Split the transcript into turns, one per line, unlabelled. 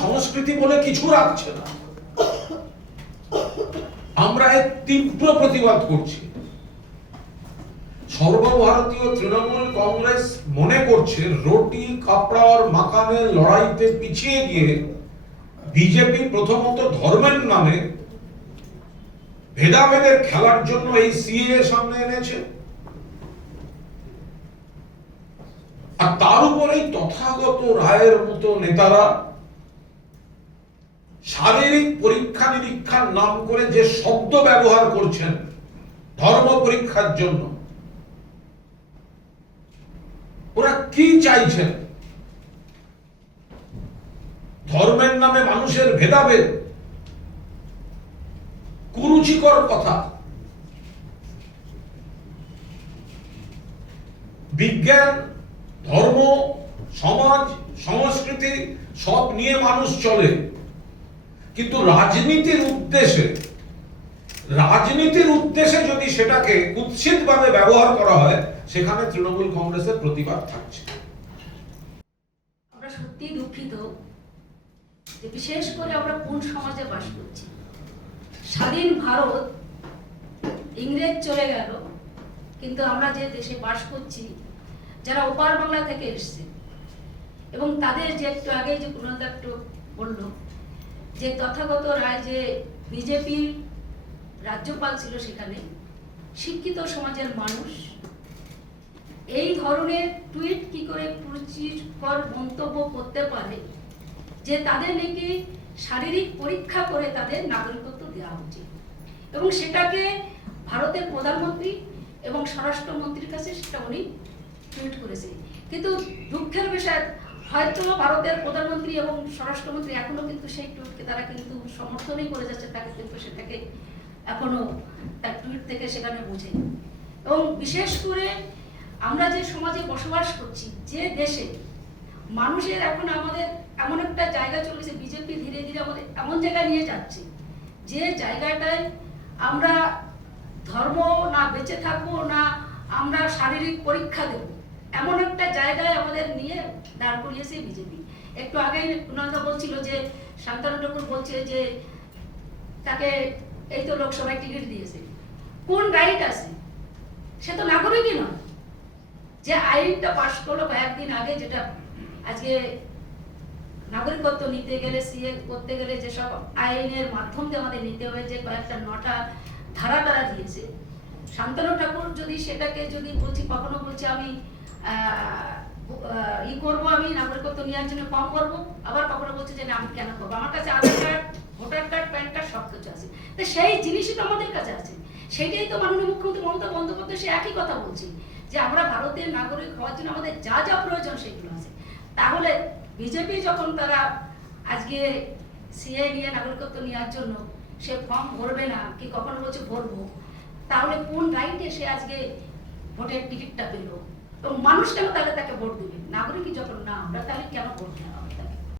সংস্কৃতি বলে কিছু রাখছে না। আমরা এর তীব্র প্রতিবাদ করছি। সর্বভারতীয় তৃণমূল কংগ্রেস মনে করছে রুটি কাপড়া আর মাকানের লড়াইতে পিছিয়ে গিয়ে বিজেপি প্রথমত ধর্মের নামে ভেদাভেদের খেলার জন্য এই সিএ সামনে এনেছে। আর তার উপরেই তথাগত রায়ের মতো নেতারা শারীরিক পরীক্ষা নিরীক্ষার নাম করে যে শব্দ ব্যবহার করছেন ধর্ম পরীক্ষার জন্য, ওরা কি চাইছেন? ধর্মের নামে মানুষের ভেদাভেদ, কুরুচিকর কথা, বিজ্ঞান, ধর্ম, সমাজ, সংস্কৃতি সব নিয়ে মানুষ চলে। কিন্তু রাজনীতির উদ্দেশ্যে রাজনীতির উদ্দেশ্যে যদি সেটাকে কুৎসিতভাবে ব্যবহার করা হয়, সেখানে তৃণমূল কংগ্রেসের প্রতিবাদ থাকছে।
আমরা সত্যি দুঃখিত যে বিশেষ করে আমরা কোন সমাজে বাস করছি। স্বাধীন ভারত ইংরেজ চলে গেল, কিন্তু আমরা যে দেশে বাস করছি, যারা ওপার বাংলা থেকে এসছে, এবং তাদের যে একটু আগে যে পুনরদা একটু বলল যে তথাগত রায় যে বিজেপির রাজ্যপাল ছিল সেখানে, শিক্ষিত সমাজের মানুষ, এই ধরনের টুইট কি করে কুরুচিকর মন্তব্য করতে পারে যে তাদের নাকি শারীরিক পরীক্ষা করে তাদের নাগরিকত্ব দেওয়া উচিত? এবং সেটাকে ভারতের প্রধানমন্ত্রী এবং স্বরাষ্ট্রমন্ত্রীর কাছে সেটা উনি টুইট করেছে কিন্তু দুঃখের বিষয় হয়তো ভারতের প্রধানমন্ত্রী এবং স্বরাষ্ট্রমন্ত্রী এখনও কিন্তু সেই টুইটকে তারা কিন্তু সমর্থনই করে যাচ্ছে, তাকে কিন্তু সেটাকে এখনও তার টুইট থেকে সেখানে বোঝে। এবং বিশেষ করে আমরা যে সমাজে বসবাস করছি, যে দেশে মানুষের এখন আমাদের এমন একটা জায়গা চলেছে বিজেপি ধীরে ধীরে আমাদের এমন জায়গায় নিয়ে যাচ্ছে, যে জায়গাটায় আমরা ধর্ম না বেঁচে থাকব না আমরা শারীরিক পরীক্ষা দেব। এমন একটা জায়গায় আমাদের নিয়ে দাঁড় করিয়েছে বিজেপি। একটু আগেই নন্দা বলছিল যে শান্তানু ঠাকুর বলছে যে, তাকে এই তো লোকসভায় টিকিট দিয়েছে। কোন রাইট আছে? সে তো নাগরিকই নয়। যে আইনটা পাশ করল কয়েকদিন আগে যেটা আজকে নাগরিকত্ব নিতে গেলে, সিএ করতে গেলে যেসব আইনের মাধ্যম দিয়ে আমাদের নিতে হয়েছে কয়েকটা নটা ধারা তারা দিয়েছে শান্তনু ঠাকুর যদি সেটাকে যদি বলছি, কখনো বলছে আমি ই করব আমি, নাগরিকত্ব নেওয়ার জন্য কম করব। আবার কখনো বলছে যে আমি কেন করব? আমার কাছে Aadhaar card voter card PAN card সব কিছু আছে। তো সেই জিনিসই তো আমাদের কাছে আছে। সেটাই তো মাননীয় মুখ্যমন্ত্রী মমতা বন্দ্যোপাধ্যায় সে একই কথা বলছি যে আমরা ভারতের নাগরিক হওয়ার জন্য আমাদের যা যা প্রয়োজন সেগুলো আছে। তাহলে বিজেপি যখন তারা আজকে সিএ নিয়ে নাগরিকত্ব নেওয়ার জন্য সে ফর্ম ভরবে না, কি কখনো বলছে ভরবো, তাহলে কোন রাইটে সে আজকে ভোটের টিকিটটা পেল? এবং মানুষ কেন তাহলে তাকে ভোট দেবে নাগরিকই যখন না আমরা, তাহলে কেন ভোট দেওয়া?